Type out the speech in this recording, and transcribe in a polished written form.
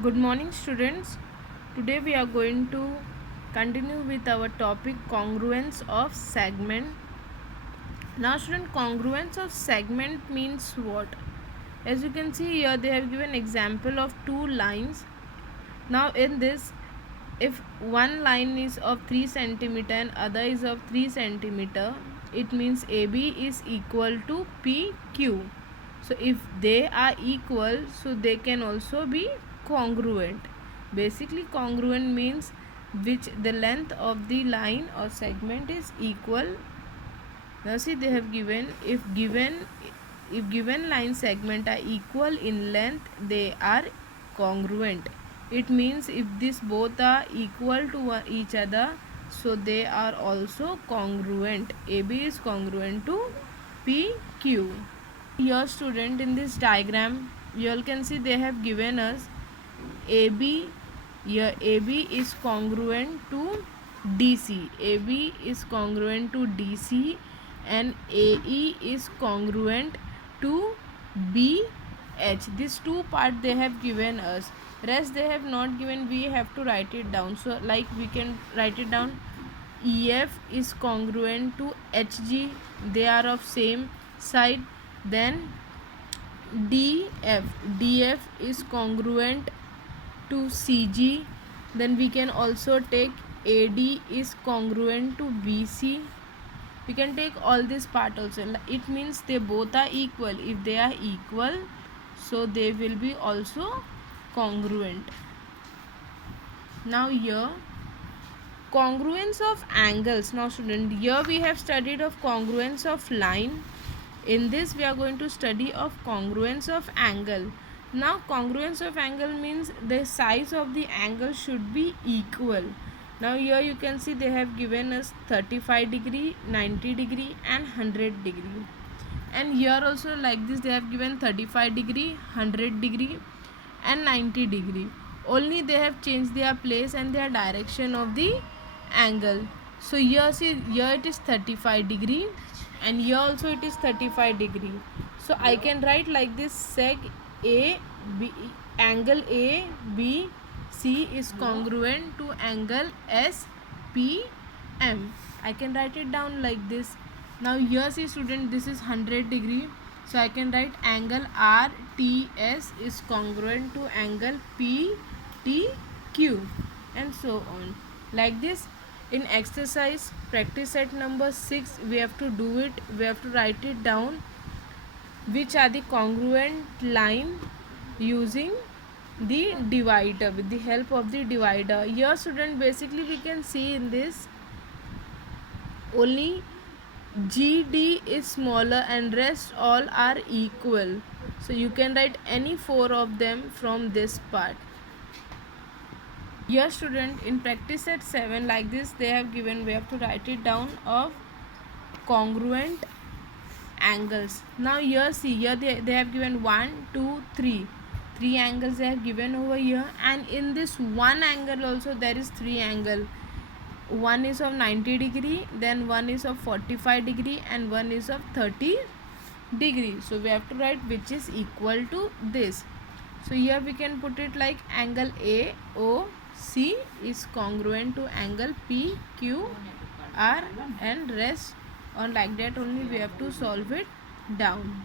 Good morning, students. Today we are going to continue with our topic congruence of segment. Now, student, congruence of segment means what? As you can see here, they have given example of two lines. Now, in this, if one line is of 3 centimeter and other is of 3 centimeter, it means AB is equal to PQ. So if they are equal, so they can also be congruent. Basically, congruent means which the length of the line or segment is equal. Now see, they have given if given line segment are equal in length, they are congruent. It means if these both are equal to each other, so they are also congruent. AB is congruent to PQ. Here, student, in this diagram you all can see they have given us AB. Here AB is congruent to DC. AB is congruent to DC and AE is congruent to BH. These two part they have given us. Rest they have not given. We have to write it down. So like we can write it down. EF is congruent to HG. They are of same side. Then DF is congruent to CG. Then we can also take AD is congruent to BC. We can take all this part also. It means they both are equal. If they are equal, so they will be also congruent. Now here, congruence of angles. Now student, here we have studied of congruence of line. In this we are going to study of congruence of angle. Now congruence of angle means the size of the angle should be equal. Now here you can see they have given us 35 degree, 90 degree and 100 degree. And here also like this they have given 35 degree, 100 degree and 90 degree. Only they have changed their place and their direction of the angle. So here see, here it is 35 degree and here also it is 35 degree. So I can write like this: seg A B, angle A B C is congruent to angle S P M. I can write it down like this. Now here see student, this is 100 degree. So I can write angle RTS is congruent to angle PTQ and so on. Like this, in exercise practice set number 6 we have to do it. We have to write it down, which are the congruent line using the divider, with the help of the divider. Here student, basically we can see in this only GD is smaller and rest all are equal. So you can write any four of them from this part. Here student, in practice set 7 like this they have given, we have to write it down of congruent angles. Now here see, here they have given 1 2 3 angles they have given over here, and in this one angle also there is 3 angle. One is of 90 degree, then one is of 45 degree and one is of 30 degree. So we have to write which is equal to this. So here we can put it like angle AOC is congruent to angle PQR and rest on like that only we have to solve it down.